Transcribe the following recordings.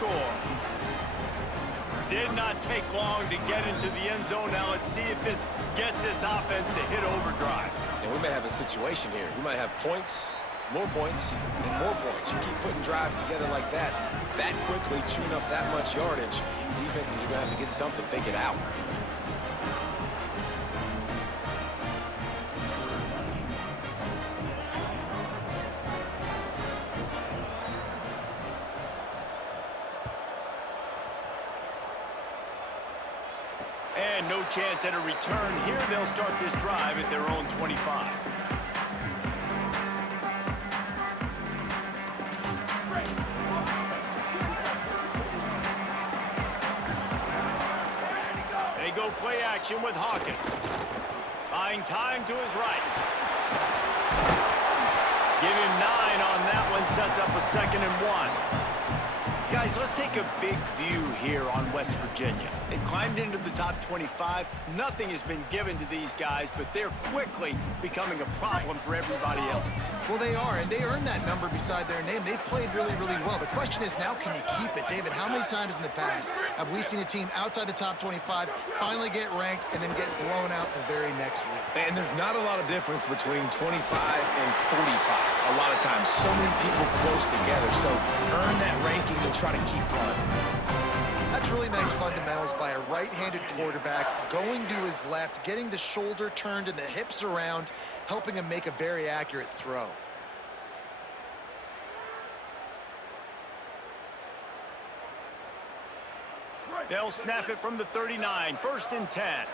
score. Did not take long to get into the end zone. Now let's see if this gets this offense to hit overdrive. And we may have a situation here. We might have points, and more points. You keep putting drives together like that quickly, chewing up that much yardage, defenses are going to have to get something figured out. And no chance at a return here. They'll start this drive at their own 25. They go play action with Hawkins. Buying time to his right. Give him 9 on that one. Sets up a 2nd and 1. Guys, let's take a big view here on West Virginia. They've climbed into the top 25. Nothing has been given to these guys, but they're quickly becoming a problem for everybody else. Well, they are, and they earned that number beside their name. They've played really, really well. The question is now, can you keep it? David, how many times in the past have we seen a team outside the top 25 finally get ranked and then get blown out the very next week? And there's not a lot of difference between 25 and 45. A lot of times, so many people close together. So earn that ranking and try to keep climbing. That's really nice fundamentals by a right-handed quarterback, going to his left, getting the shoulder turned and the hips around, helping him make a very accurate throw. They'll snap it from the 39, 1st and 10.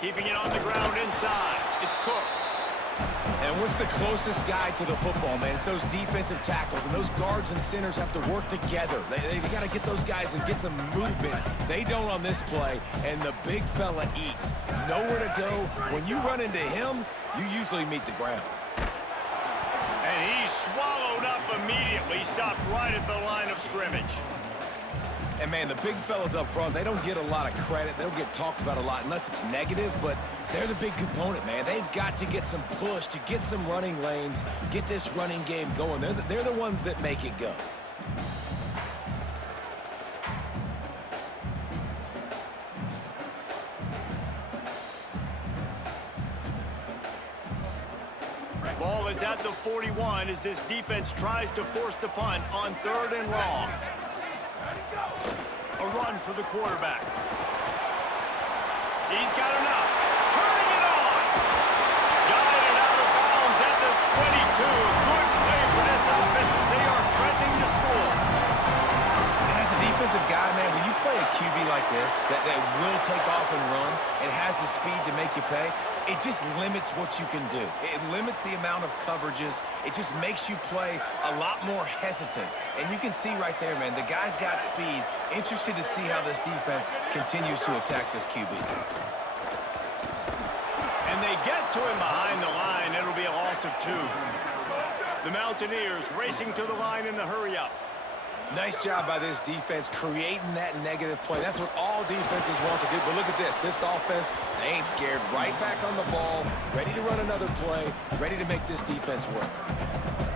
Keeping it on the ground inside. It's Cook. And what's the closest guy to the football, man? It's those defensive tackles, and those guards and centers have to work together. They got to get those guys and get some movement. They don't on this play, and the big fella eats. Nowhere to go. When you run into him, you usually meet the ground. And he's swallowed up immediately. Stopped right at the line of scrimmage. And, man, the big fellas up front, they don't get a lot of credit. They don't get talked about a lot unless it's negative, but they're the big component, man. They've got to get some push, to get some running lanes, get this running game going. They're the ones that make it go. Ball is at the 41 as this defense tries to force the punt on 3rd and long. A run for the quarterback. He's got enough. Turning it on. Guided out of bounds at the 22. Good play for this offense as they are threatening to score. And as a defensive guy, man, when you play a QB like this, that will take off and run, and has the speed to make you pay, it just limits what you can do. It limits the amount of coverages. It just makes you play a lot more hesitant. And you can see right there, man, the guy's got speed. Interested to see how this defense continues to attack this QB. And they get to him behind the line. It'll be a loss of 2. The Mountaineers racing to the line in the hurry-up. Nice job by this defense creating that negative play. That's what all defenses want to do. But look at this. This offense, they ain't scared. Right back on the ball, ready to run another play, ready to make this defense work.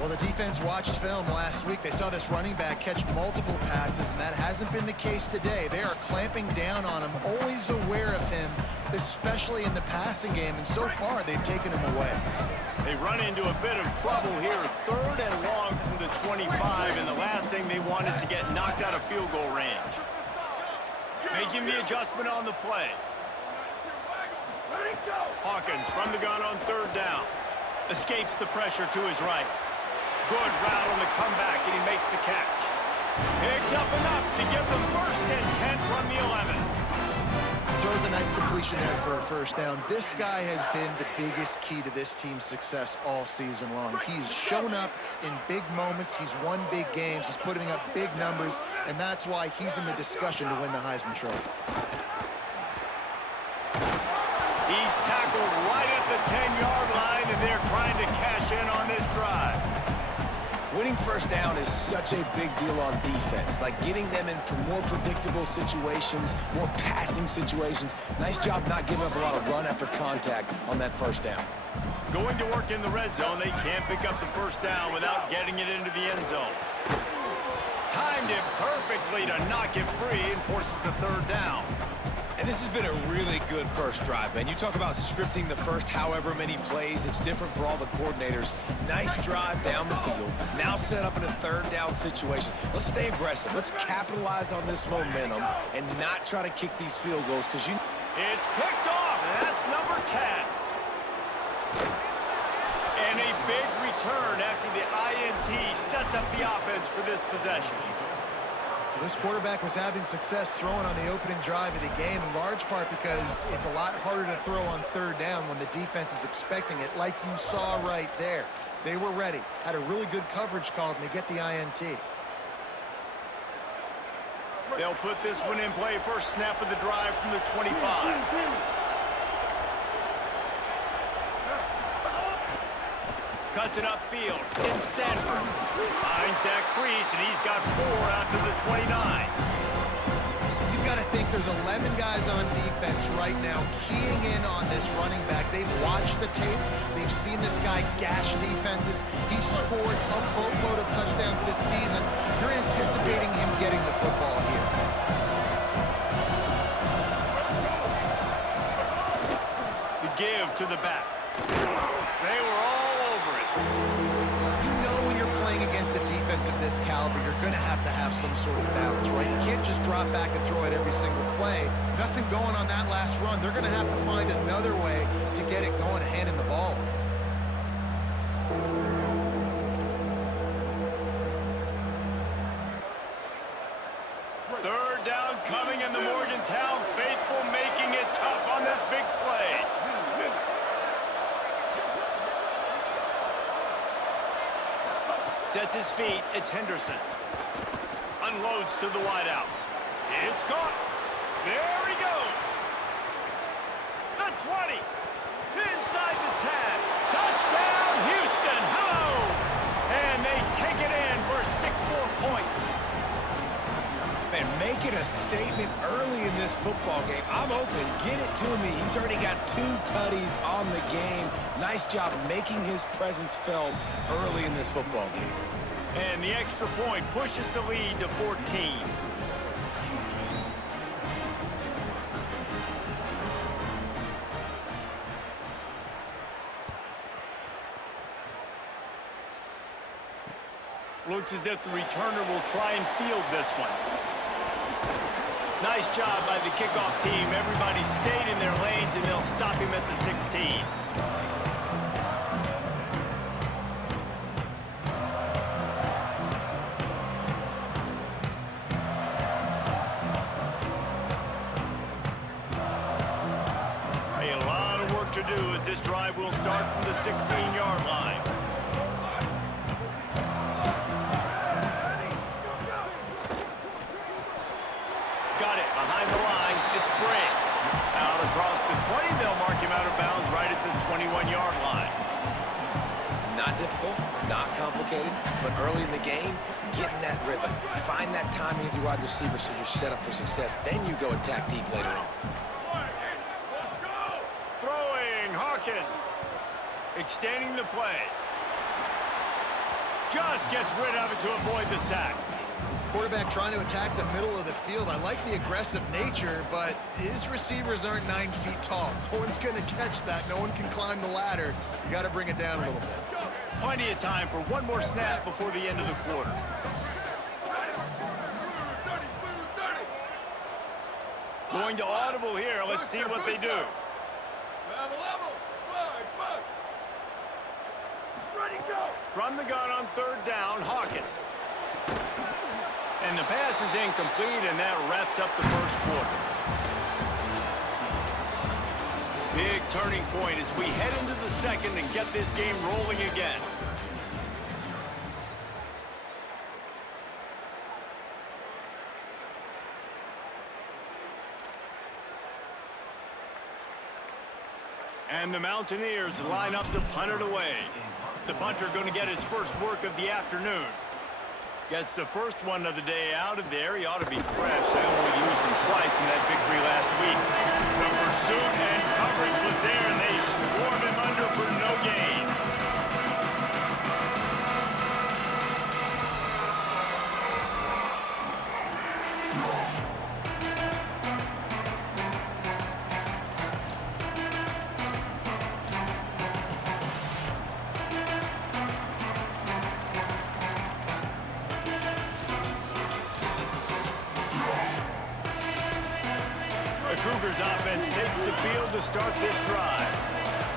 Well, the defense watched film last week. They saw this running back catch multiple passes, and that hasn't been the case today. They are clamping down on him, always aware of him, especially in the passing game, and so far they've taken him away. They run into a bit of trouble here. 3rd and long from the 25, and the last thing they want is to get knocked out of field goal range. Making the adjustment on the play. Hawkins from the gun on 3rd down. Escapes the pressure to his right. Good route on the comeback, and he makes the catch. Picks up enough to give them 1st and 10 from the 11. Throws a nice completion there for a 1st down. This guy has been the biggest key to this team's success all season long. He's shown up in big moments. He's won big games. He's putting up big numbers, and that's why he's in the discussion to win the Heisman Trophy. He's tackled right at the 10-yard line, and they're trying to cash in on this drive. Winning 1st down is such a big deal on defense, like getting them in more predictable situations, more passing situations. Nice job not giving up a lot of run after contact on that 1st down. Going to work in the red zone. They can't pick up the first down without getting it into the end zone. Timed it perfectly to knock it free and forces the third down. And this has been a really good first drive, man. You talk about scripting the first however many plays. It's different for all the coordinators. Nice drive down the field. Now set up in a third down situation. Let's stay aggressive. Let's capitalize on this momentum and not try to kick these field goals because you... It's picked off, and that's number 10. And a big return after the INT sets up the offense for this possession. This quarterback was having success throwing on the opening drive of the game, in large part because it's a lot harder to throw on third down when the defense is expecting it, like you saw right there. They were ready, had a really good coverage called, and they get the INT. They'll put this one in play. First snap of the drive from the 25. Cuts it upfield in Sanford. Finds that crease, and he's got 4 out to the 29. You've got to think there's 11 guys on defense right now keying in on this running back. They've watched the tape. They've seen this guy gash defenses. He's scored a boatload of touchdowns this season. You're anticipating him getting the football here. The give to the back. They were all over it. You know when you're playing against a defense of this caliber, you're going to have some sort of balance, right? You can't just drop back and throw it every single play. Nothing going on that last run. They're going to have to find another way to get it going, handing the ball off. Third down coming, in the Morgantown faithful making it tough on this big play. Sets his feet. It's Henderson. Unloads to the wideout. It's caught. There he goes. The 20. Inside the 10. Touchdown, Houston. Hello. And they take it in for 6 more points. Man, make it a statement early in this football game. I'm open. Get it to me. He's already got 2 tutties on the game. Nice job making his presence felt early in this football game. And the extra point pushes the lead to 14. Looks as if the returner will try and field this one. Nice job by the kickoff team. Everybody stayed in their lanes, and they'll stop him at the 16. A lot of work to do as this drive will start from the 16-yard line. Got it behind the line. It's Bray. Out across the 20. They'll mark him out of bounds right at the 21-yard line. Not difficult, not complicated, but early in the game, getting that rhythm. Find that timing with your wide receiver so you're set up for success. Then you go attack deep later on. Throwing, Hawkins. Extending the play. Just gets rid of it to avoid the sack. Quarterback trying to attack the middle of the field. I like the aggressive nature, but his receivers aren't 9 feet tall. No one's going to catch that. No one can climb the ladder. You got to bring it down a little bit. Plenty of time for one more snap before the end of the quarter. Going to audible here. Let's see what they do. From the gun on third down, Hawkins. And the pass is incomplete, and that wraps up the first quarter. Big turning point as we head into the second and get this game rolling again. And the Mountaineers line up to punt it away. The punter going to get his first work of the afternoon. Gets the first one of the day out of there. He ought to be fresh. They only used him twice in that victory last week. The pursuit and coverage was there, and they swarmed him under for no gain. The Cougars offense takes the field to start this drive.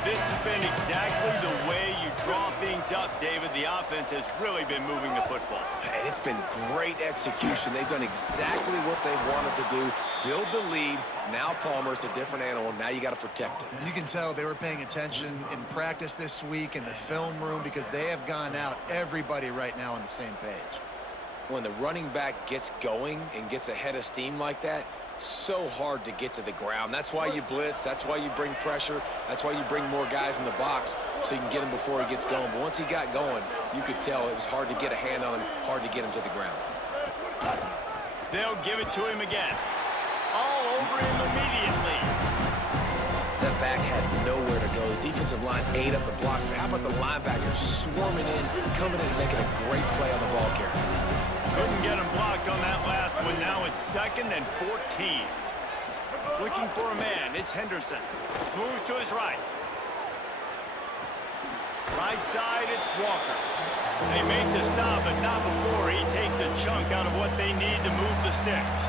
This has been exactly the way you draw things up, David. The offense has really been moving the football. And it's been great execution. They've done exactly what they wanted to do. Build the lead. Now Palmer's a different animal. Now you got to protect it. You can tell they were paying attention in practice this week in the film room because they have gone out, everybody right now on the same page. When the running back gets going and gets ahead of steam like that, so hard to get to the ground. That's why you blitz. That's why you bring pressure. That's why you bring more guys in the box so you can get him before he gets going. But once he got going, you could tell it was hard to get a hand on him, hard to get him to the ground. They'll give it to him again. All over him immediately. That back had nowhere to go. The defensive line ate up the blocks. But how about the linebackers swarming in, coming in and making a great play on the ball carrier? Couldn't get him blocked on that last one. Now it's 2nd and 14. Looking for a man. It's Henderson. Move to his right. Right side, it's Walker. They make the stop, but not before he takes a chunk out of what they need to move the sticks.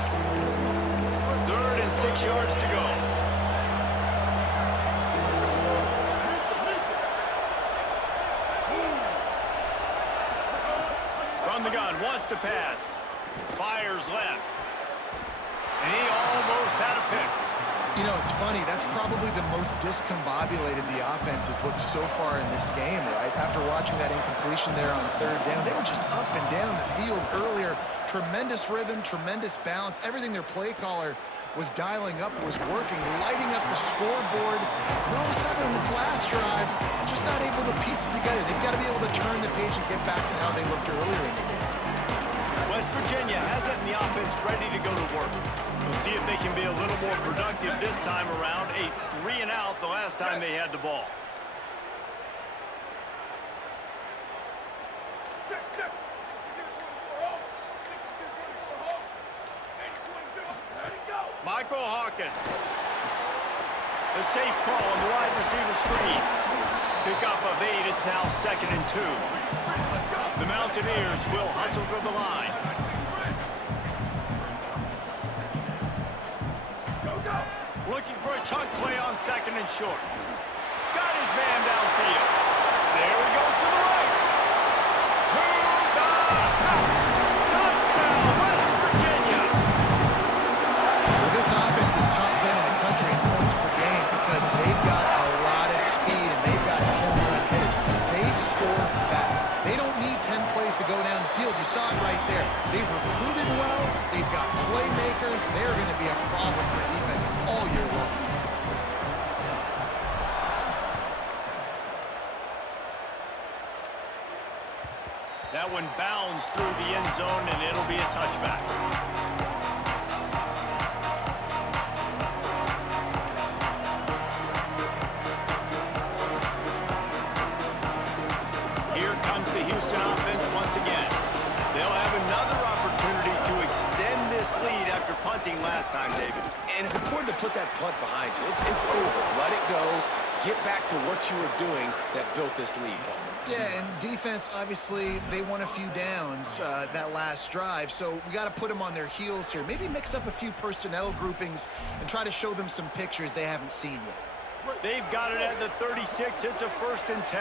3rd and 6 yards to go. From the gun, wants to pass. Fires left. And he almost had a pick. You know, it's funny. That's probably the most discombobulated the offense has looked so far in this game, right? After watching that incompletion there on 3rd down, they were just up and down the field earlier. Tremendous rhythm, tremendous balance. Everything their play caller was dialing up was working, lighting up the scoreboard. And all of a sudden, in this last drive, just not able to piece it together. They've got to be able to turn the page and get back to how they looked earlier in the game. West Virginia has it in the offense ready to go to work. We'll see if they can be a little more productive this time around. A 3-and-out the last time they had the ball. Michael Hawkins. The safe call on the wide receiver screen. Pickup of 8. It's now 2nd and 2. The Mountaineers will hustle to the line. Looking for a chunk play on 2nd and short. Got his man downfield. There he goes to the right. To the house. Touchdown, West Virginia. Well, this offense is top 10 in the country in points per game because they've got a lot of speed and they've got home run hitters. They score fast. They don't need 10 plays to go down the field. You saw it right there. They've recruited well. They've got playmakers. They're going to be a problem for defenses all year long. That one bounds through the end zone, and it'll be a touchback. Here comes the Houston offense once again. They'll have another opportunity to extend this lead after punting last time, David. And it's important to put that punt behind you. It's over. Let it go. Get back to what you were doing that built this lead, Palmer. Yeah, and defense, obviously, they won a few downs that last drive, so we got to put them on their heels here. Maybe mix up a few personnel groupings and try to show them some pictures they haven't seen yet. They've got it at the 36. It's a 1st and 10.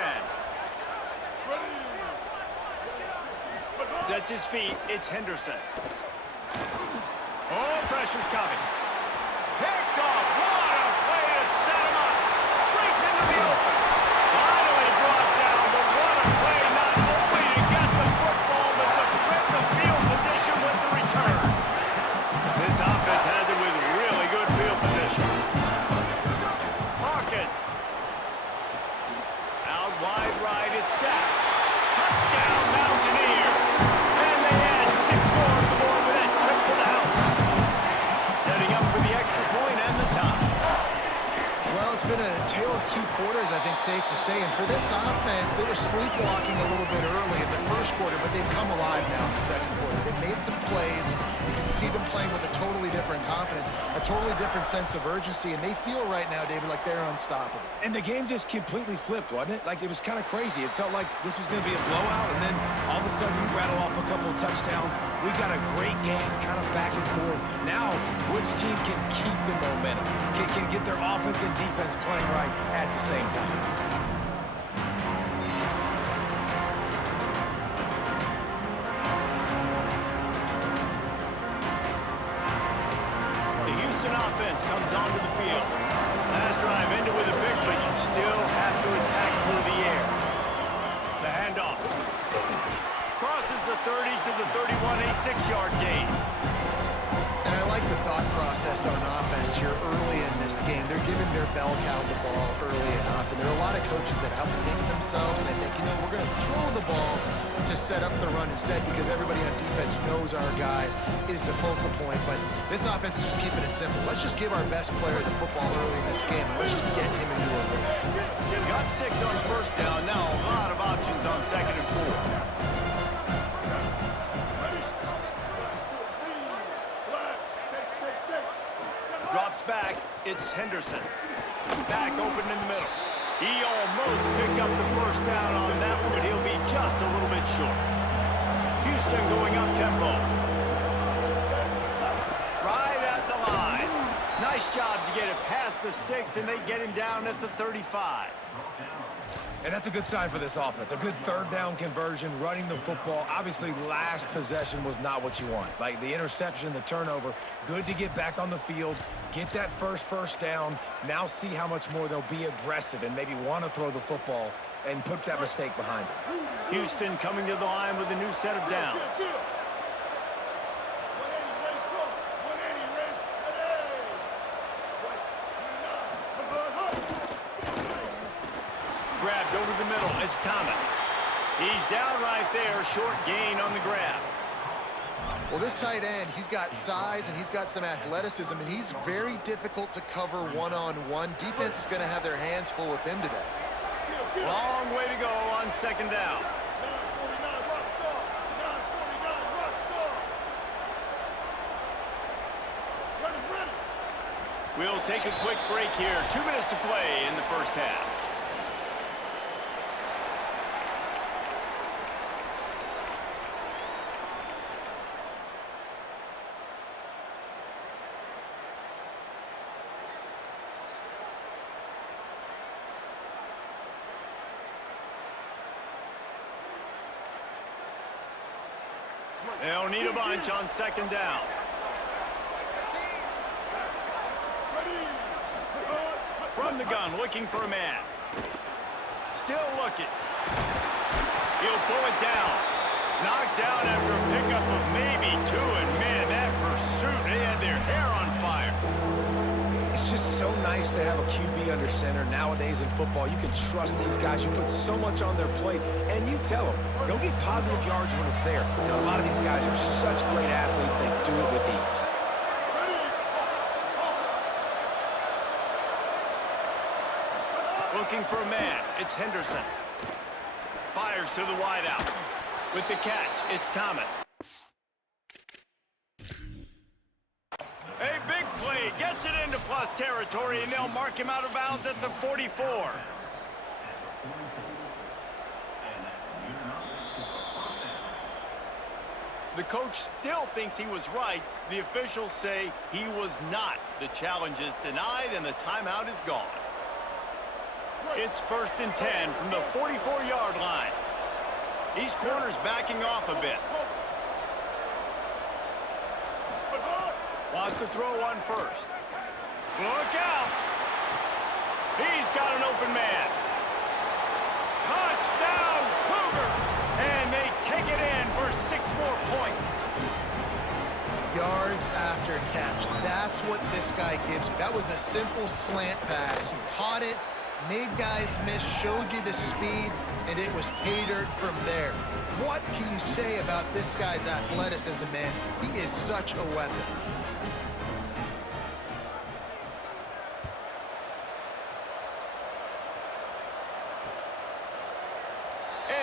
Sets his feet. It's Henderson. Oh, pressure's coming. Picked off. What a play to set him up. Breaks into the open. Finally brought down, but what a play not only to get the football, but to flip the field position with the return. This offense has it with really good field position. Hawkins. Out wide right, it's set. Touchdown, Mountaineers. And they add 6 more to the board with that trip to the house. Setting up for the extra point and the tie. think, safe to say. And for this offense, they were sleepwalking a little bit early in the first quarter, but they've come alive now in the second quarter. They've made some plays. You can see them playing with a totally different confidence, a totally different sense of urgency, and they feel right now, David, like they're unstoppable. And the game just completely flipped, wasn't it? Like, it was kind of crazy. It felt like this was going to be a blowout, and then all of a sudden you rattle off a couple of touchdowns. We got a great game, kind of back and forth. Now, which team can keep the momentum, can get their offense and defense playing right at the same time? The Houston offense comes onto the field. Last drive ended with a pick, but you still have to attack through the air. The handoff. Crosses the 30 to the 31, a 6-yard gain. And I like the thought process on offense here early in this game. They're giving their bell cow the ball early and often. There are a lot of coaches that outthink themselves and they think, you know, we're going to throw the ball to set up the run instead because everybody on defense knows our guy is the focal point. But this offense is just keeping it simple. Let's just give our best player the football early in this game and let's just get him into a rhythm. Got 6 on first down. Now a lot of options on 2nd and 4. Drops back, it's Henderson. Back open in the middle. He almost picked up the first down on that one, but he'll be just a little bit short. Houston going up tempo. Right at the line. Nice job to get it past the sticks, and they get him down at the 35. And that's a good sign for this offense. A good 3rd down conversion, running the football. Obviously, last possession was not what you wanted. Like the interception, the turnover, good to get back on the field, get that first down. Now see how much more they'll be aggressive and maybe want to throw the football and put that mistake behind them. Houston coming to the line with a new set of downs. Grabbed over the middle, it's Thomas. He's down right there, short gain on the grab. Well, this tight end, he's got size and he's got some athleticism, and he's very difficult to cover one-on-one. Defense is going to have their hands full with him today. Long way to go on 2nd down. We'll take a quick break here. 2 minutes to play in the first half. They'll need a bunch on 2nd down. From the gun, looking for a man. Still looking. He'll pull it down. Knocked down after a pickup of maybe 2, and man, that pursuit, they had their hair on fire. It's just so nice to have a QB under center. Nowadays in football, you can trust these guys. You put so much on their plate, and you tell them, go get positive yards when it's there. And a lot of these guys are such great athletes, they do it with ease. Looking for a man, it's Henderson. Fires to the wideout. With the catch, it's Thomas. A big play, gets it into plus territory, and they'll mark him out of bounds at the 44. The coach still thinks he was right. The officials say he was not. The challenge is denied, and the timeout is gone. It's 1st and 10 from the 44-yard line. These corners backing off a bit. Wants to throw on first. Look out! He's got an open man. Touchdown, Cougars! And they take it in for 6 more points. Yards after catch. That's what this guy gives you. That was a simple slant pass. He caught it, made guys miss, showed you the speed, and it was pay dirt from there. What can you say about this guy's athleticism, man? He is such a weapon.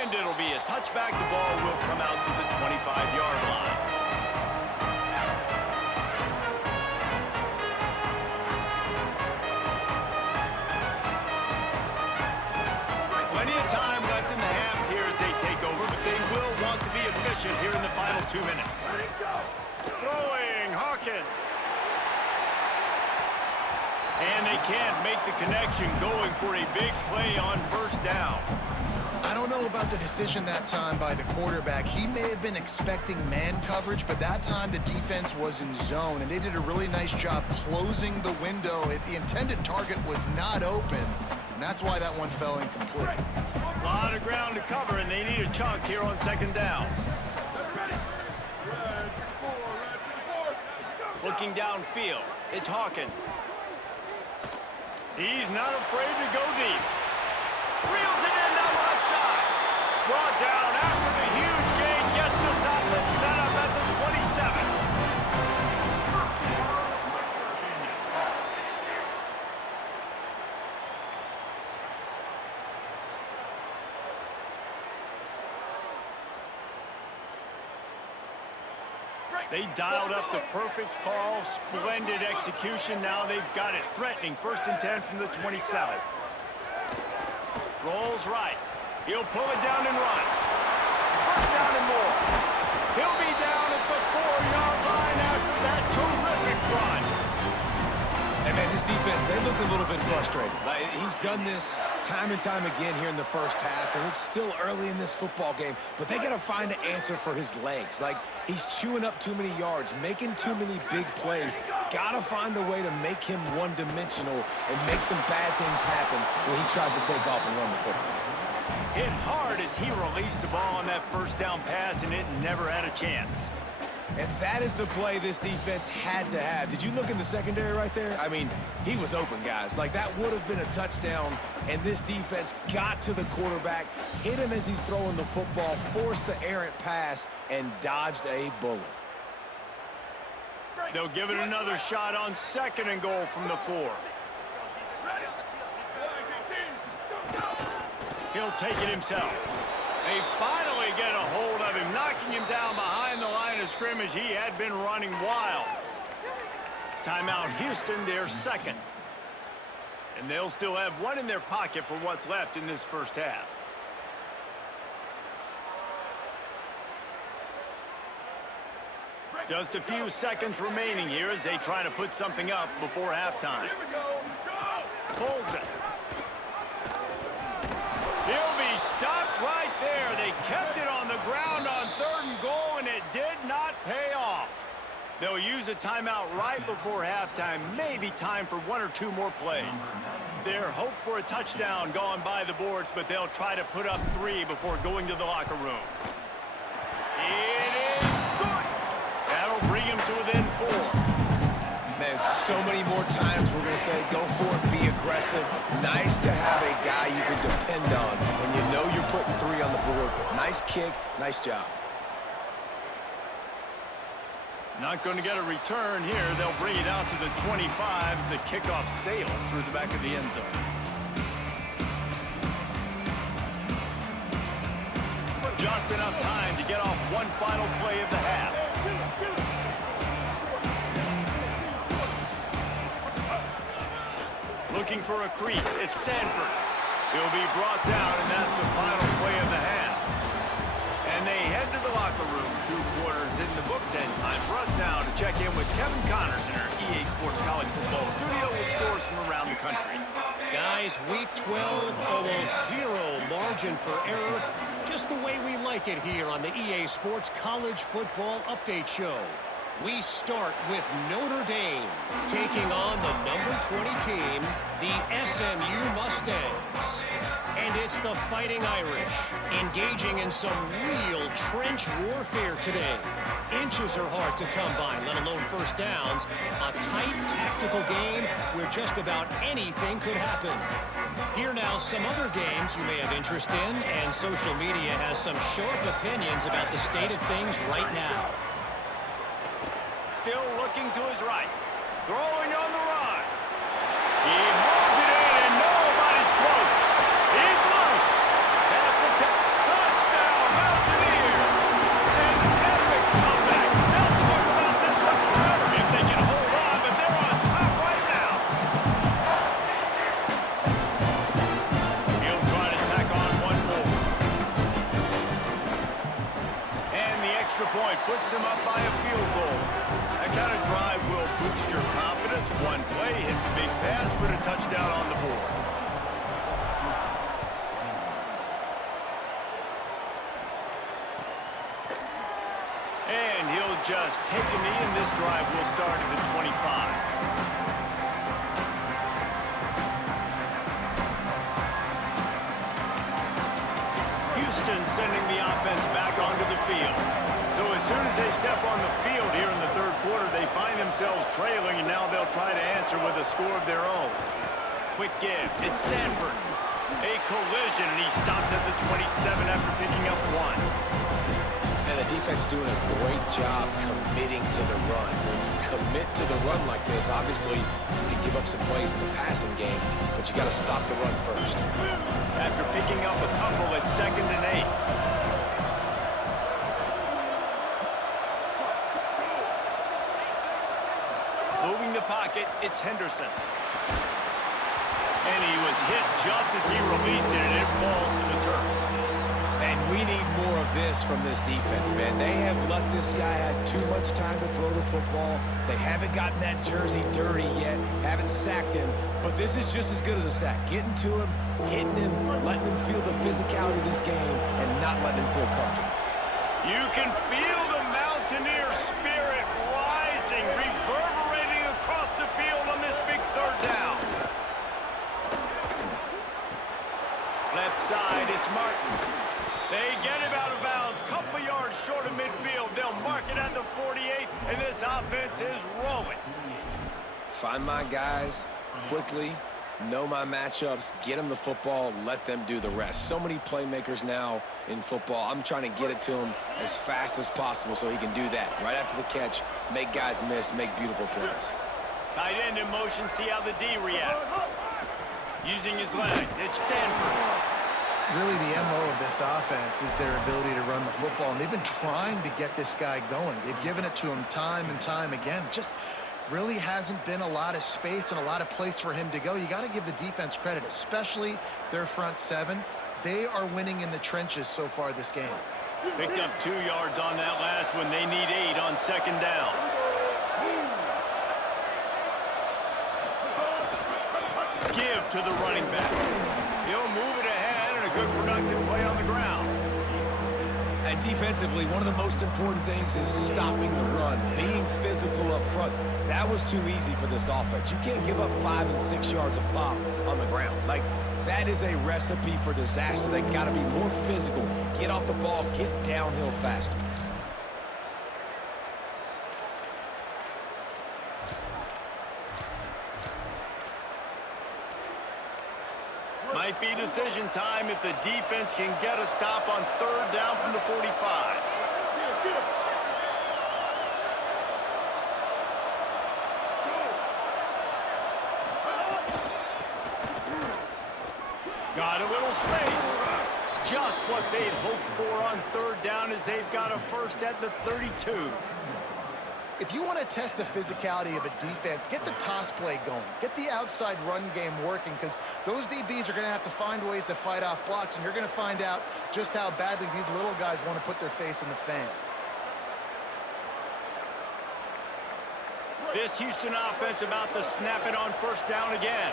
timed. It'll be a touchback. The ball will come out to the 25-yard line. Plenty of time left in the half here as they take over, but they will want to be efficient here in the final 2 minutes. Throwing, Hawkins. And they can't make the connection, going for a big play on first down. I don't know about the decision that time by the quarterback. He may have been expecting man coverage, but that time the defense was in zone, and they did a really nice job closing the window. The intended target was not open, and that's why that one fell incomplete. A lot of ground to cover, and they need a chunk here on second down. Looking downfield, it's Hawkins. He's not afraid to go deep. Reels it in down the left side. Brought down after the huge gain, gets us up and set up at the 27. They dialed up the perfect call, splendid execution. Now they've got it threatening. 1st and 10 from the 27. Rolls right. He'll pull it down and run. 1st down and more. He'll be down at the 4-yard line after that terrific run. And man, this defense, they look a little bit frustrated. Like, he's done this time and time again here in the first half, and it's still early in this football game, but they got to find an answer for his legs. Like, he's chewing up too many yards, making too many big plays. Got to find a way to make him one-dimensional and make some bad things happen when he tries to take off and run the football. Hit hard as he released the ball on that 1st down pass, and it never had a chance. And that is the play this defense had to have. Did you look in the secondary right there? I mean, he was open, guys. Like, that would have been a touchdown, and this defense got to the quarterback, hit him as he's throwing the football, forced the errant pass, and dodged a bullet. They'll give it another shot on 2nd and goal from the 4. He'll take it himself. They finally get a hold of him, knocking him down behind the line of scrimmage. He had been running wild. Timeout Houston, their 2nd. And they'll still have one in their pocket for what's left in this first half. Just a few seconds remaining here as they try to put something up before halftime. Pulls it. He'll be stopped right there. They kept it on the ground on 3rd and goal, and it did not pay off. They'll use a timeout right before halftime. Maybe time for 1 or 2 more plays. Their hope for a touchdown gone by the boards, but they'll try to put up 3 before going to the locker room. It is good. That'll bring him to within 4. Man, so many more times we're going to say, go for it, be aggressive. Nice to have a guy you can depend on when you know you're putting 3 on the board. Nice kick, nice job. Not going to get a return here. They'll bring it out to the 25 as the kickoff sails through the back of the end zone. Just enough time to get off one final play of the half. Looking for a crease, it's Sanford. He'll be brought down, and that's the final play of the half. And they head to the locker room. 2 quarters in the books, and time for us now to check in with Kevin Connors in our EA Sports College Football studio with scores from around the country. Guys, week 12, almost 0 margin for error. Just the way we like it here on the EA Sports College Football Update Show. We start with Notre Dame taking on the number 20 team, the SMU Mustangs. And it's the Fighting Irish engaging in some real trench warfare today. Inches are hard to come by, let alone first downs. A tight tactical game where just about anything could happen. Here now some other games you may have interest in, and social media has some sharp opinions about the state of things right now. Still looking to his right. Throwing on the run. He holds it in, and nobody's close. He's loose. That's the touchdown. extra point puts them up by a field goal. That kind of drive will boost your confidence. One play, hit the big pass, put a touchdown on the board. And he'll just take a knee, and this drive will start at the 25. Sending the offense back onto the field. So as soon as they step on the field here in the third quarter, they find themselves trailing, and now they'll try to answer with a score of their own. Quick give. It's Sanford. A collision, and he stopped at the 27 after picking up one. And the defense doing a great job committing to the run. When you commit to the run like this, obviously you can give up some plays in the passing game, but you got to stop the run first. After picking up a couple at 2nd and 8. Moving the pocket, it's Henderson. And he was hit just as he released it, and it falls to the turf. And we need more of this from this defense, man. They have let this guy have too much time to throw the football. They haven't gotten that jersey dirty yet, haven't sacked him. But this is just as good as a sack. Getting to him, hitting him, letting him feel the physicality of this game, and not letting him feel comfortable. You can feel the Mountaineer spirit rising, reverberating across the field on this big third down. Left side, it's Martin. They get him out of bounds, couple yards short of midfield. They'll mark it at the 48, and this offense is rolling. Find my guys quickly, know my matchups, get them the football, let them do the rest. So many playmakers now in football. I'm trying to get it to him as fast as possible so he can do that. Right after the catch, make guys miss, make beautiful plays. Tight end in motion, see how the D reacts. Using his legs, it's Sanford. Really, the MO of this offense is their ability to run the football, and they've been trying to get this guy going. They've given it to him time and time again. Just really hasn't been a lot of space and a lot of place for him to go. You got to give the defense credit, especially their front seven. They are winning in the trenches so far this game. Picked up 2 yards on that last one. They need 8 on 2nd down. Give to the running back. He'll move it ahead, and a good productive play on the ground. And defensively, one of the most important things is stopping the run, being physical up front. That was too easy for this offense. You can't give up 5 and 6 yards a pop on the ground. Like, that is a recipe for disaster. They got to be more physical, get off the ball, get downhill faster. Might be decision time if the defense can get a stop on 3rd down from the 45. Got a little space. Just what they'd hoped for on 3rd down, as they've got a first at the 32. If you want to test the physicality of a defense, get the toss play going. Get the outside run game working, because those DBs are going to have to find ways to fight off blocks, and you're going to find out just how badly these little guys want to put their face in the fan. This Houston offense about to snap it on 1st down again.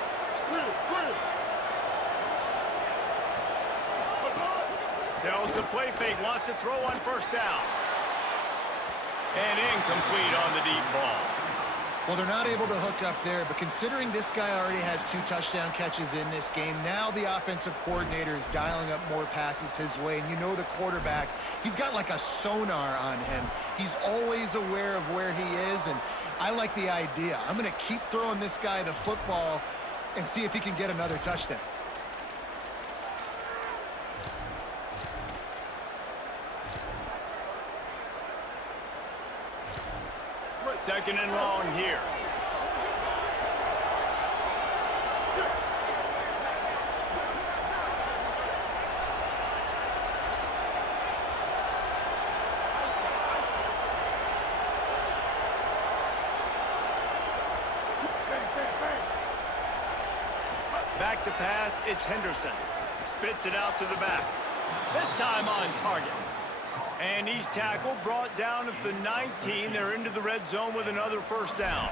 Tells the play fake, wants to throw on 1st down. And incomplete on the deep ball. Well, they're not able to hook up there, but considering this guy already has 2 touchdown catches in this game, now the offensive coordinator is dialing up more passes his way. And you know the quarterback, he's got like a sonar on him. He's always aware of where he is, and I like the idea. I'm going to keep throwing this guy the football and see if he can get another touchdown. Second and long here. Back to pass, it's Henderson. Spits it out to the back. This time on target. And he's tackled, brought down at the 19. They're into the red zone with another first down.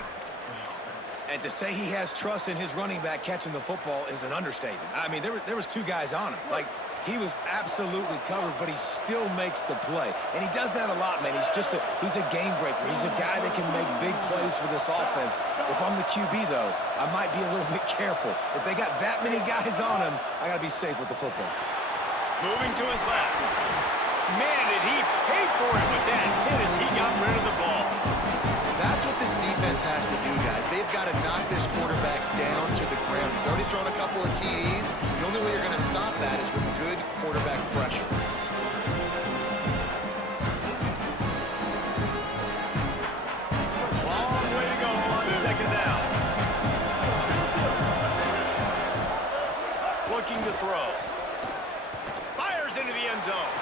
And to say he has trust in his running back catching the football is an understatement. I mean, there was 2 guys on him. Like, he was absolutely covered, but he still makes the play. And he does that a lot, man. He's a game breaker. He's a guy that can make big plays for this offense. If I'm the QB, though, I might be a little bit careful. If they got that many guys on him, I got to be safe with the football. Moving to his left. Man, did he pay for it with that hit as he got rid of the ball. That's what this defense has to do, guys. They've got to knock this quarterback down to the ground. He's already thrown a couple of TDs. The only way you're going to stop that is with good quarterback pressure. Long way to go on second down. Looking to throw. Fires into the end zone.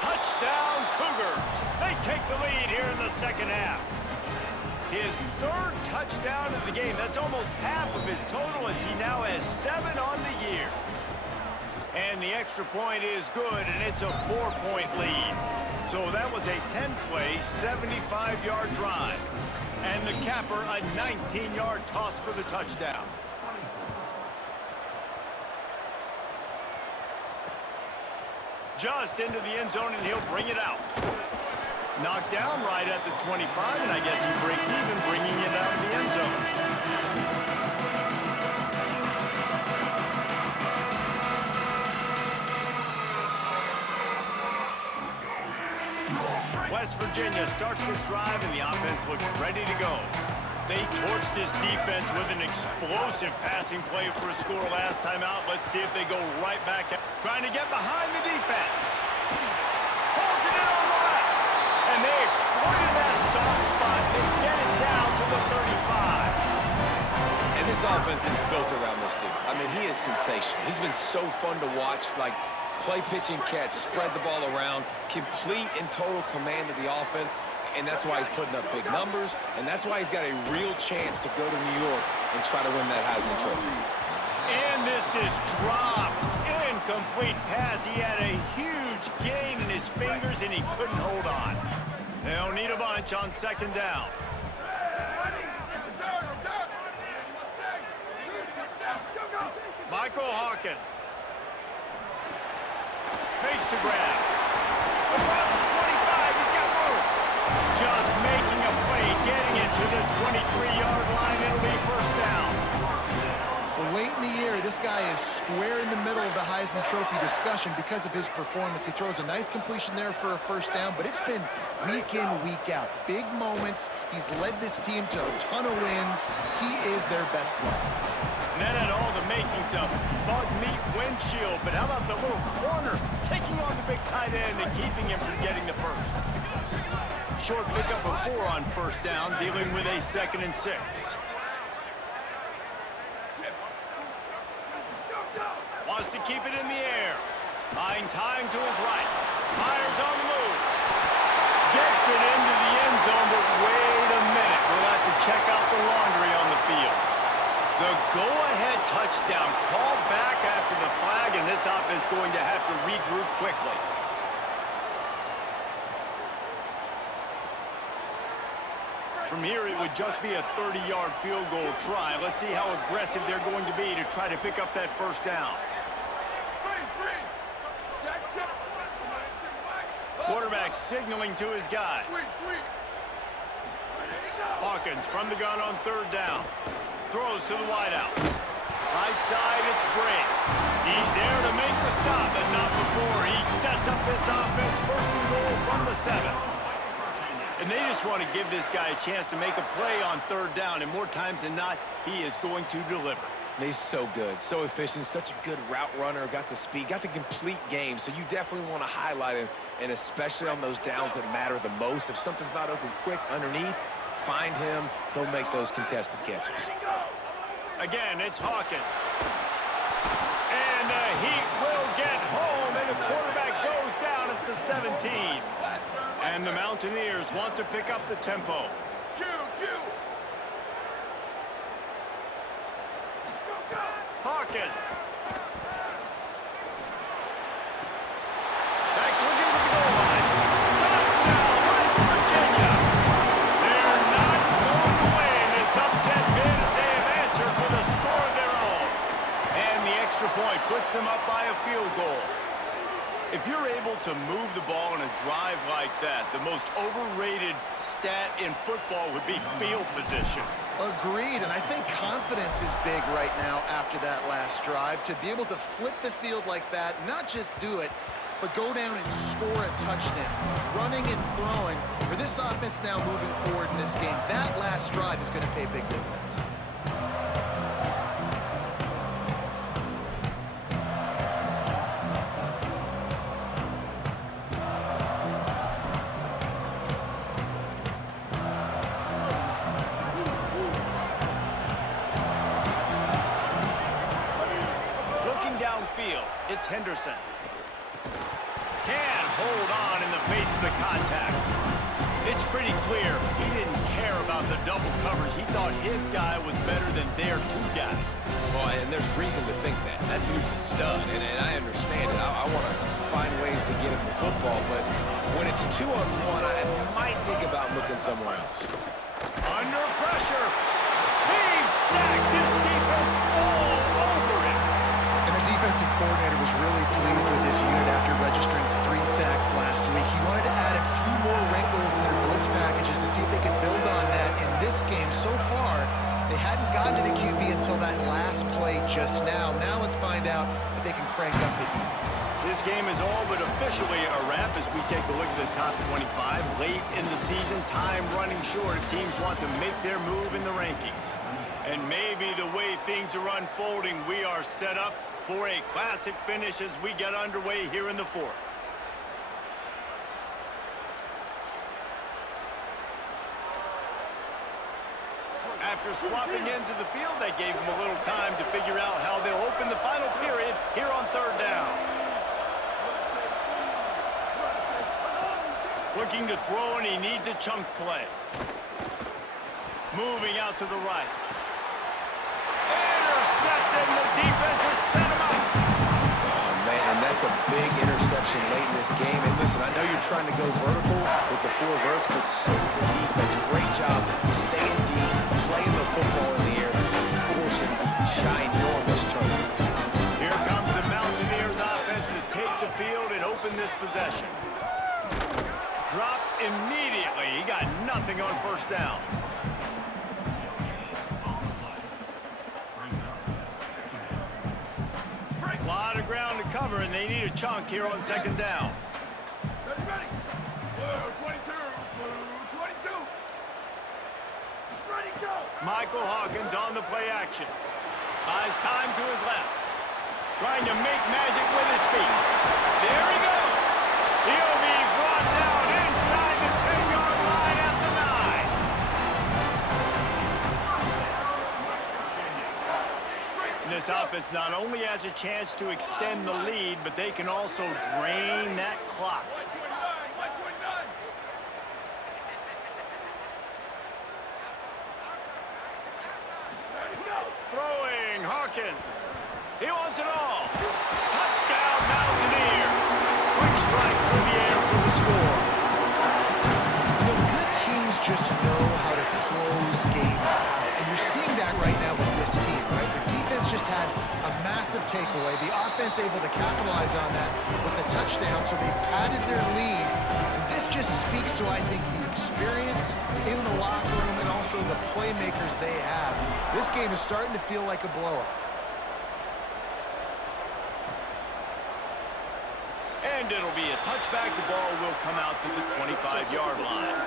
Touchdown, Cougars. They take the lead here in the second half. His 3rd touchdown of the game. That's almost half of his total as he now has 7 on the year. And the extra point is good, and it's a 4-point lead. So that was a 10-play, 75-yard drive. And the capper, a 19-yard toss for the touchdown. Just into the end zone, and he'll bring it out. Knocked down right at the 25, and I guess he breaks even, bringing it out of the end zone. West Virginia starts this drive, and the offense looks ready to go. They torched this defense with an explosive passing play for a score last time out. Let's see if they go right back, trying to get behind the defense. Holds it in on right. And they exploited that soft spot. They get it down to the 35. And this offense is built around this dude. I mean, he is sensational. He's been so fun to watch, like play, pitch, and catch, spread the ball around, complete and total command of the offense. And that's why he's putting up big numbers, and that's why he's got a real chance to go to New York and try to win that Heisman Trophy. And this is dropped. Incomplete pass. He had a huge gain in his fingers, and he couldn't hold on. They'll need a bunch on second down. Michael Hawkins. Makes the grab. Across the 25, he's got room. Just making a play, getting it to the 23-yard line. It'll be first down. Well, late in the year, this guy is square in the middle of the Heisman Trophy discussion because of his performance. He throws a nice completion there for a first down, but it's been week in, week out. Big moments. He's led this team to a ton of wins. He is their best player. And that had all the makings of bug meat windshield, but how about the little corner taking on the big tight end and keeping him from getting the first? Short pickup of 4 on first down, dealing with a 2nd and 6. Wants to keep it in the air. Buying time to his right. Myers on the move. Gets it into the end zone, but wait a minute. We'll have to check out the laundry on the field. The go-ahead touchdown called back after the flag, and this offense going to have to regroup quickly. From here, it would just be a 30-yard field goal try. Let's see how aggressive they're going to be to try to pick up that first down. Quarterback signaling to his guy. Hawkins from the gun on third down. Throws to the wideout. Right side, it's Brady. He's there to make the stop, but not before. He sets up this offense, first and goal from the 7. And they just want to give this guy a chance to make a play on third down, and more times than not, he is going to deliver. He's so good, so efficient, such a good route runner, got the speed, got the complete game, so you definitely want to highlight him, and especially on those downs that matter the most. If something's not open quick underneath, find him, he'll make those contested catches. Again, it's Hawkins. And the Heat will get home, and the quarterback goes down at the 17. And the Mountaineers want to pick up the tempo. Hawkins. Back's looking for the goal line. If you're able to move the ball in a drive like that, the most overrated stat in football would be field position. Agreed, and I think confidence is big right now after that last drive. To be able to flip the field like that, not just do it, but go down and score a touchdown. Running and throwing, for this offense now moving forward in this game, that last drive is going to pay big dividends. Downfield, it's Henderson. Can't hold on in the face of the contact. It's pretty clear he didn't care about the double coverage. He thought his guy was better than their two guys. Well, and there's reason to think that. That dude's a stud, and I understand it. I want to find ways to get him the football, but when it's 2-on-1, I might think about looking somewhere else. Under pressure. He's sacked. This defense all over him. Defensive coordinator was really pleased with his unit after registering 3 sacks last week. He wanted to add a few more wrinkles in their blitz packages to see if they could build on that in this game. So far, they hadn't gotten to the QB until that last play just now. Now let's find out if they can crank up the heat. This game is all but officially a wrap as we take a look at the top 25. Late in the season, time running short if teams want to make their move in the rankings. And maybe the way things are unfolding, we are set up for a classic finish as we get underway here in the fourth. After swapping ends of the field, that gave them a little time to figure out how they'll open the final period here on third down. Looking to throw, and he needs a chunk play. Moving out to the right. Intercepted, and the defense has set him up. Oh, man, that's a big interception late in this game. And listen, I know you're trying to go vertical with the 4 verts, but so did the defense. Great job staying deep, playing the football in the air, and forcing a ginormous turnover. Here comes the Mountaineers offense to take the field and open this possession. Dropped immediately. He got nothing on first down. A lot of ground to cover, and they need a chunk here on second down. Ready. Blue 22. Blue 22. Ready, go. Michael Hawkins on the play action. Buys time to his left. Trying to make magic with his feet. There he goes. He'll be brought down inside the 10-yard line at the 9. This offense not only has a chance to extend the lead, but they can also drain that clock. 129. Ready, go. Throwing, Hawkins. He wants it all. Touchdown, Mountaineers. Quick strike through the air for the score. You know, good teams just know how to close games out. And you're seeing that right now with this team, right? Their defense just had a massive takeaway. The offense able to capitalize on that with a touchdown, so they padded their lead. And this just speaks to, I think, the experience in the locker room and also the playmakers they have. This game is starting to feel like a blowout. And it'll be a touchback. The ball will come out to the 25-yard line.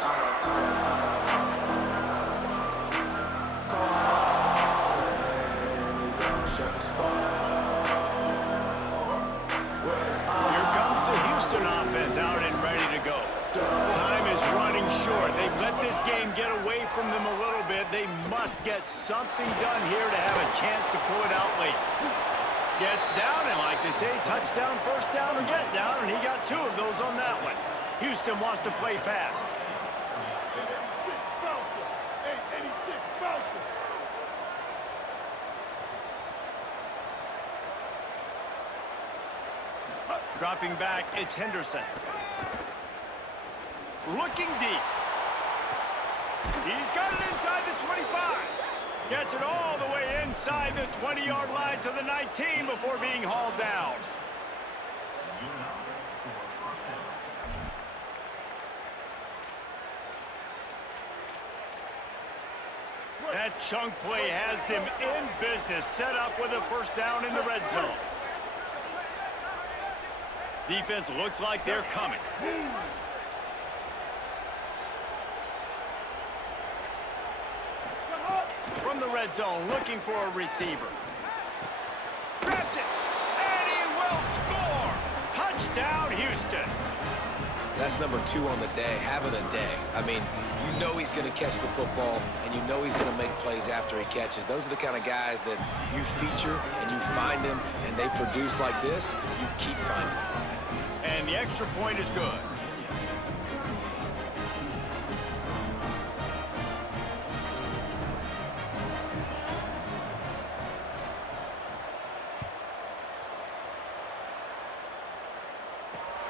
Here comes the Houston offense out and ready to go. Time is running short. They've let this game get away from them a little bit. They must get something done here to have a chance to pull it out late. Gets down, and like they say, touchdown, first down, or get down, and he got 2 of those on that one. Houston wants to play fast. 86 bouncer. 886 bouncer. Dropping back, it's Henderson. Looking deep. He's got it inside the 25. Gets it all the way inside the 20-yard line to the 19 before being hauled down. That chunk play has them in business, set up with a first down in the red zone. Defense looks like they're coming. From the red zone, looking for a receiver. Grabs it, and he will score! Touchdown, Houston! That's number 2 on the day, having a day. I mean, you know he's going to catch the football, and you know he's going to make plays after he catches. Those are the kind of guys that you feature, and you find them, and they produce like this, you keep finding them. And the extra point is good.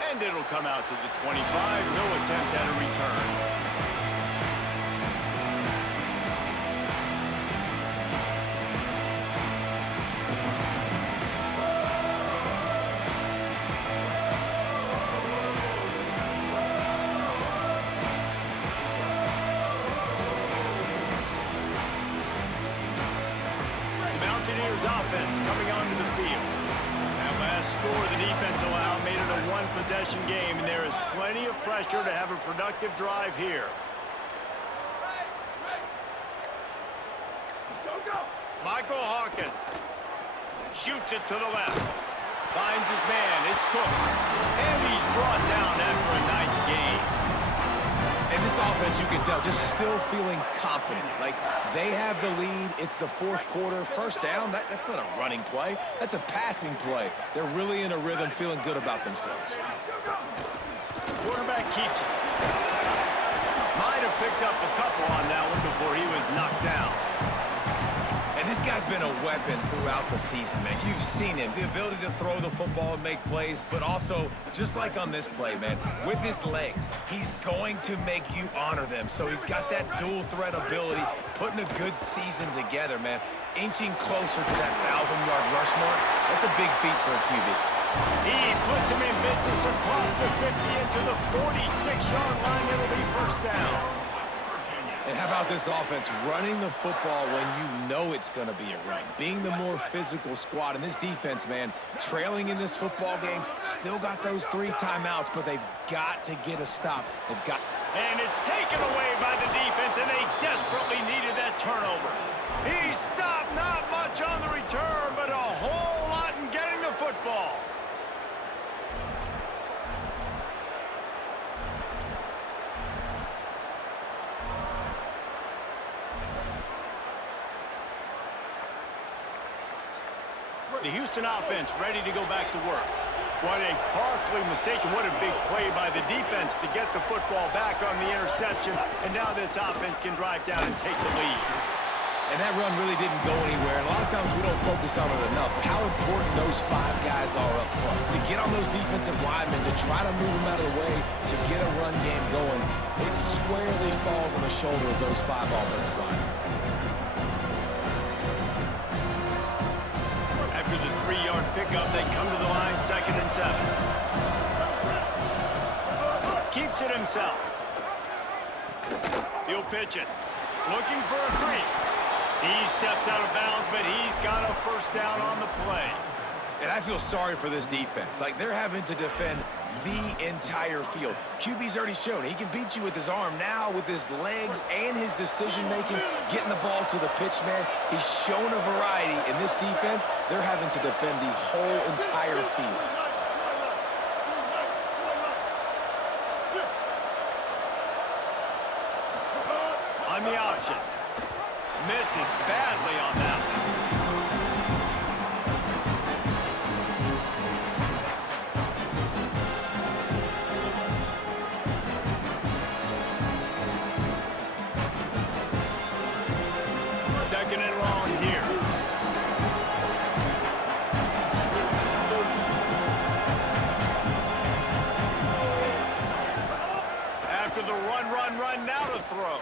And it'll come out to the 25. No attempt at a return. Offense coming onto the field. That last score the defense allowed made it a one-possession game, and there is plenty of pressure to have a productive drive here. Go! Michael Hawkins shoots it to the left. Finds his man. It's Cook. And he's brought down after a nice game. And this offense, you can tell, just still feeling confident. Like, they have the lead. It's the fourth quarter. First down, that's not a running play. That's a passing play. They're really in a rhythm, feeling good about themselves. Quarterback keeps it. Might have picked up a couple on that one before he was knocked down. And this guy's been a weapon throughout the season, man. You've seen him. The ability to throw the football and make plays, but also, just like on this play, man, with his legs, he's going to make you honor them. So he's got that dual threat ability, putting a good season together, man. Inching closer to that 1,000-yard rush mark. That's a big feat for a QB. He puts him in business across the 50 into the 46-yard line. It'll be first down. And how about this offense running the football when you know it's going to be a run? Being the more physical squad. And this defense, man, trailing in this football game, still got those 3 timeouts, but they've got to get a stop. They've got... And it's taken away by the defense, and they desperately needed that turnover. He stopped, not much on the return, but a whole lot in getting the football. The Houston offense ready to go back to work. What a costly mistake and what a big play by the defense to get the football back on the interception. And now this offense can drive down and take the lead. And that run really didn't go anywhere. And a lot of times we don't focus on it enough. How important those 5 guys are up front. To get on those defensive linemen, to try to move them out of the way, to get a run game going, it squarely falls on the shoulder of those 5 offensive linemen. After the 3-yard pickup, they come to the line, 2nd and 7. Keeps it himself. He'll pitch it. Looking for a crease. He steps out of bounds, but he's got a first down on the play. And I feel sorry for this defense. Like, they're having to defend the entire field. QB's already shown he can beat you with his arm. Now, with his legs and his decision-making, getting the ball to the pitch, man, he's shown a variety. In this defense, they're having to defend the whole entire field. On the option. Misses badly on that one. Second and long here. After the run, now to throw.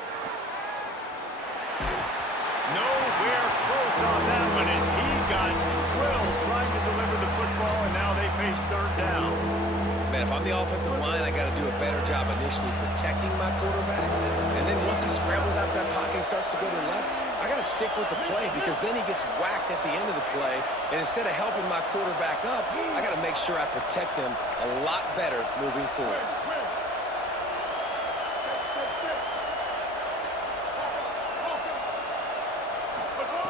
Nowhere close on that one as he got drilled trying to deliver the football, and now they face 3rd down. Man, if I'm the offensive line, I got to do a better job initially protecting my quarterback. And then once he scrambles out of that pocket and starts to go to the left, I I got to stick with the play because then he gets whacked at the end of the play. And instead of helping my quarterback up, I got to make sure I protect him a lot better moving forward.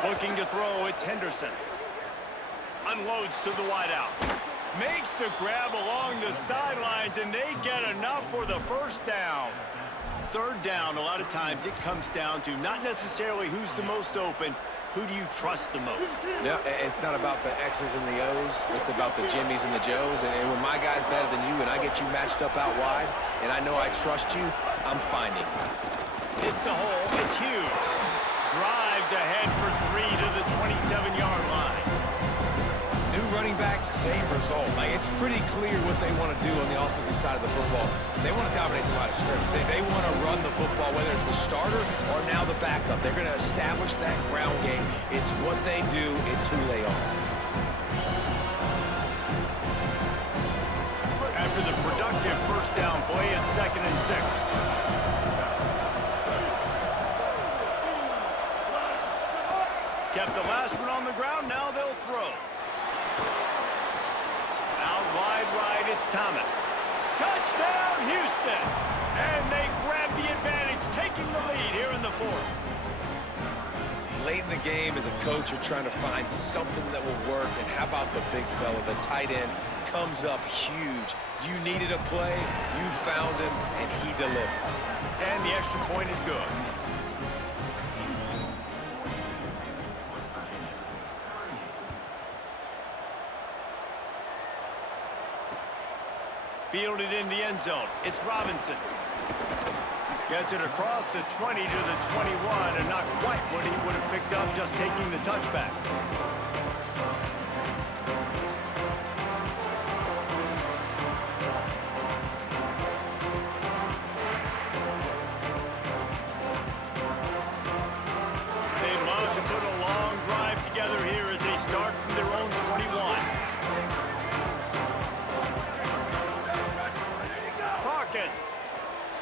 Looking to throw, it's Henderson. Unloads to the wideout. Makes the grab along the sidelines, and they get enough for the first down. Third down, a lot of times it comes down to not necessarily who's the most open, who do you trust the most? Yeah, it's not about the X's and the O's. It's about the Jimmies and the Joes. And when my guy's better than you and I get you matched up out wide, and I know I trust you, I'm finding you. It's the hole. It's Hughes. Drives ahead for 3 to the 27-yard line. New running back, same result. Like, it's pretty clear what they want to do on the offensive side of the football. They want to dominate the line of scrimmage. They want to run the football, whether it's the starter or now the backup. They're going to establish that ground game. It's what they do. It's who they are. After the productive first down play, it's 2nd and 6. Kept the last one on the ground. Now they'll throw. Out wide right, it's Thomas. Touchdown, Houston! And they grab the advantage, taking the lead here in the fourth. Late in the game, as a coach, you're trying to find something that will work. And how about the big fella, the tight end, comes up huge. You needed a play, you found him, and he delivered. And the extra point is good. Fielded in the end zone. It's Robinson. Gets it across the 20 to the 21, and not quite what he would have picked up just taking the touchback. They love to put a long drive together here as they start from their own 21.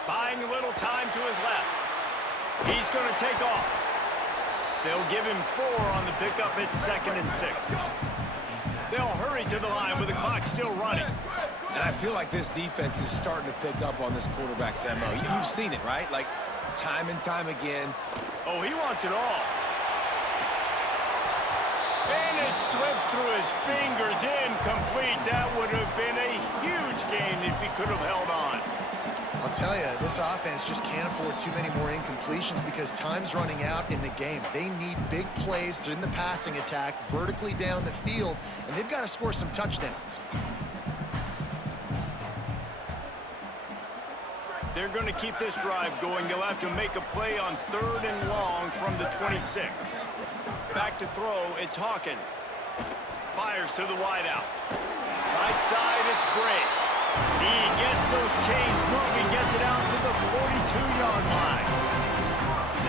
Buying a little time to his left. He's going to take off. They'll give him 4 on the pickup. It's 2nd and 6. They'll hurry to the line with the clock still running. And I feel like this defense is starting to pick up on this quarterback's MO. You've seen it, right? Like, time and time again. Oh, he wants it all. And it slips through his fingers, incomplete. That would have been a huge gain if he could have held on. I'll tell you, this offense just can't afford too many more incompletions because time's running out in the game. They need big plays in the passing attack, vertically down the field, and they've got to score some touchdowns. They're going to keep this drive going. They'll have to make a play on 3rd and long from the 26. Back to throw, it's Hawkins. Fires to the wideout. Right side, it's Bray. He gets those chains moving, gets it out to the 42-yard line.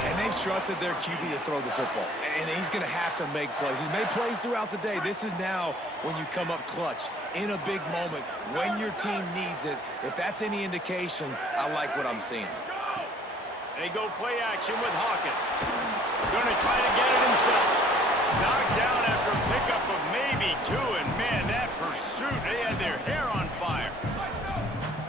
And they've trusted their QB to throw the football. And he's going to have to make plays. He's made plays throughout the day. This is now when you come up clutch, in a big moment, when your team needs it. If that's any indication, I like what I'm seeing. They go play action with Hawkins. Going to try to get it himself. Knocked down after a pickup of maybe 2, and man, that pursuit, they had their hair on fire.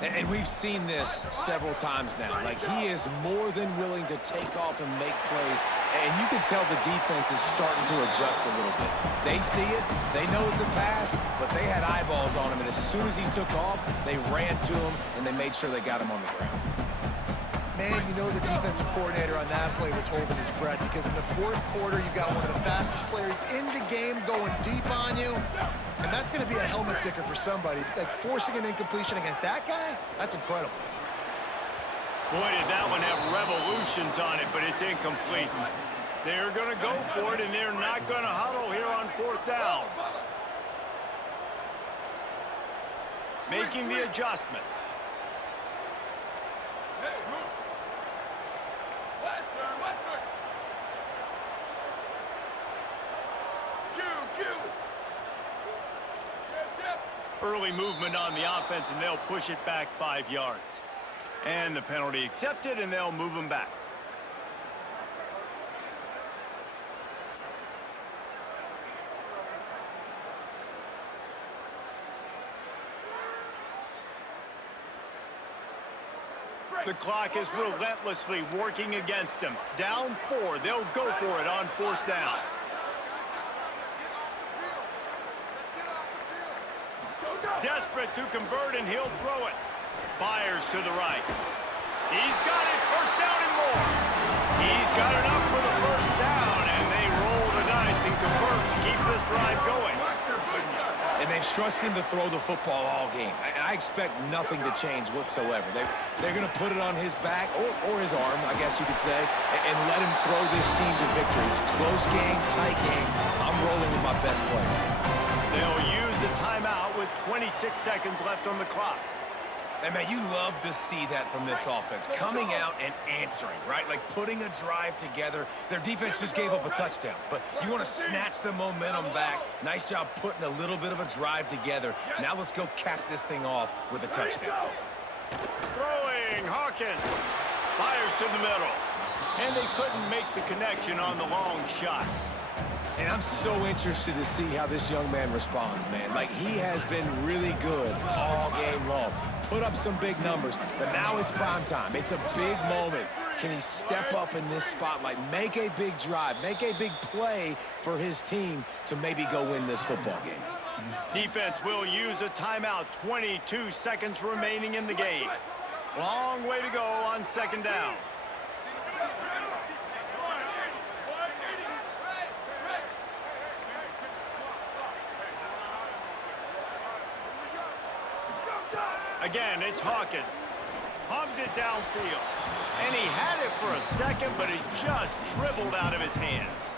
And we've seen this several times now. Like, he is more than willing to take off and make plays. And you can tell the defense is starting to adjust a little bit. They see it. They know it's a pass, but they had eyeballs on him. And as soon as he took off, they ran to him, and they made sure they got him on the ground. Man, you know the defensive coordinator on that play was holding his breath because in the 4th quarter, you got one of the fastest players in the game going deep on you. And that's going to be a helmet sticker for somebody. Like, forcing an incompletion against that guy, that's incredible. Boy, did that one have revolutions on it, but it's incomplete. They're going to go for it, and they're not going to huddle here on 4th down. Making the adjustment. Hey, move. Western. Q. Early movement on the offense, and they'll push it back 5 yards. And the penalty accepted, and they'll move them back. The clock is relentlessly working against them. Down 4, they'll go for it on 4th down. Desperate to convert, and he'll throw it. Fires to the right. He's got it. 1st down and more. He's got enough for the 1st down, and they roll the dice and convert to keep this drive going. And they've trusted him to throw the football all game. I expect nothing to change whatsoever. They're going to put it on his back, or his arm, I guess you could say, and let him throw this team to victory. It's a close game, tight game. I'm rolling with my best player. They'll use a timeout with 26 seconds left on the clock. And, man, you love to see that from this offense. Coming out and answering, right? Like putting a drive together. Their defense just gave up a touchdown. But you want to snatch the momentum back. Nice job putting a little bit of a drive together. Now let's go cap this thing off with a touchdown. Throwing, Hawkins. Fires to the middle. And they couldn't make the connection on the long shot. And I'm so interested to see how this young man responds, man. Like, he has been really good all game long. Put up some big numbers, but now it's prime time. It's a big moment. Can he step up in this spotlight, make a big drive, make a big play for his team to maybe go win this football game? Defense will use a timeout. 22 seconds remaining in the game. Long way to go on 2nd down. Again, it's Hawkins. Hums it downfield. And he had it for a second, but it just dribbled out of his hands.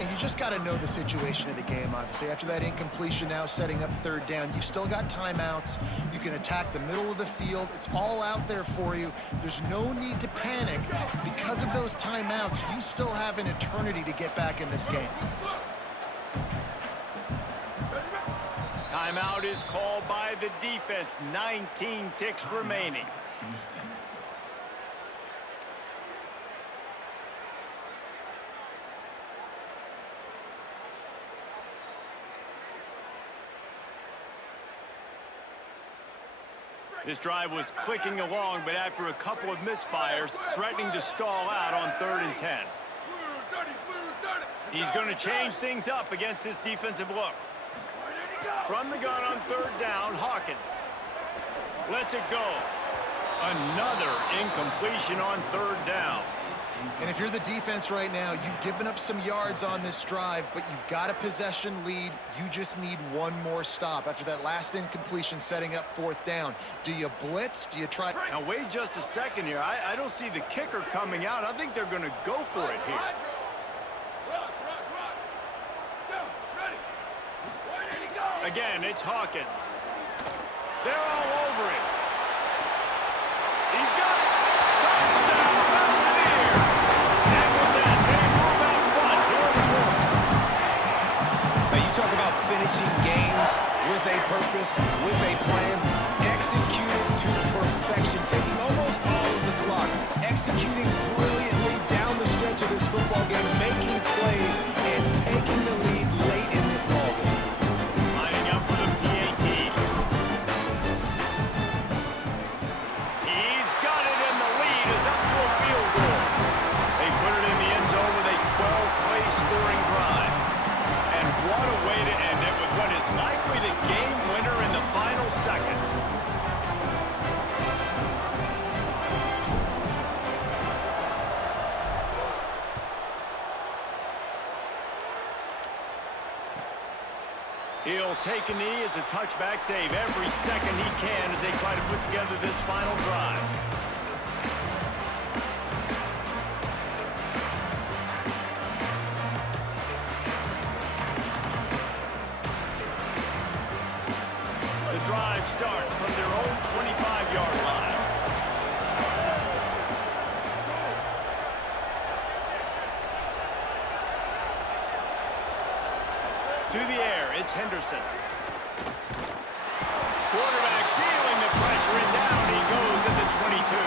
And you just got to know the situation of the game, obviously. After that incompletion, now setting up 3rd down, you've still got timeouts. You can attack the middle of the field. It's all out there for you. There's no need to panic. Because of those timeouts, you still have an eternity to get back in this game. Timeout is called by the defense. 19 ticks remaining. This drive was clicking along, but after a couple of misfires, threatening to stall out on 3rd and 10. He's going to change things up against this defensive look. From the gun on 3rd down, Hawkins lets it go. Another incompletion on 3rd down. And if you're the defense right now, you've given up some yards on this drive, but you've got a possession lead. You just need one more stop. After that last incompletion setting up 4th down, do you blitz? Do you try? Now, wait just a second here. I don't see the kicker coming out. I think they're going to go for it here. Again, it's Hawkins. They're all over it. He's got it. Touchdown, Mountaineer. And with that, they move out front here in the 4th. Now, you talk about finishing games with a purpose, with a plan, executed to perfection, taking almost all of the clock, executing brilliantly down the stretch of this football game, making plays, and taking the lead late in this ball game. Likely the game winner in the final seconds. He'll take a knee. It's a touchback save every second he can as they try to put together this final drive. Drive starts from their own 25-yard line. To the air, it's Henderson. Quarterback feeling the pressure, and down he goes at the 22.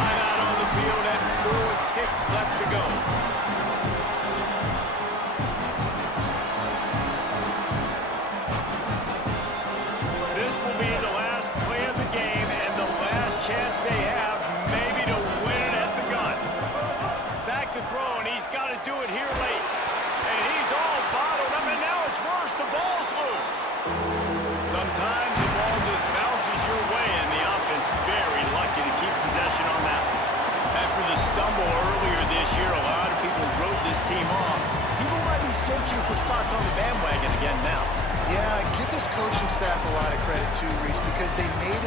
Timeout on the field and 4 ticks left to go. This will be the last play of the game and the last chance they have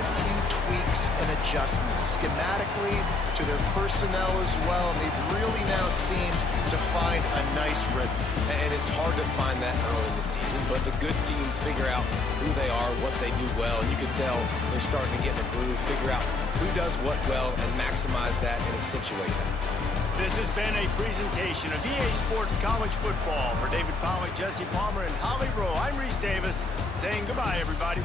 a few tweaks and adjustments schematically to their personnel as well, and they've really now seemed to find a nice rhythm. And it's hard to find that early in the season, but the good teams figure out who they are, what they do well, and you can tell they're starting to get in a groove, figure out who does what well, and maximize that and accentuate that. This has been a presentation of EA Sports College Football. For David Pollack, Jesse Palmer, and Holly Rowe, I'm Reese Davis saying goodbye, everybody.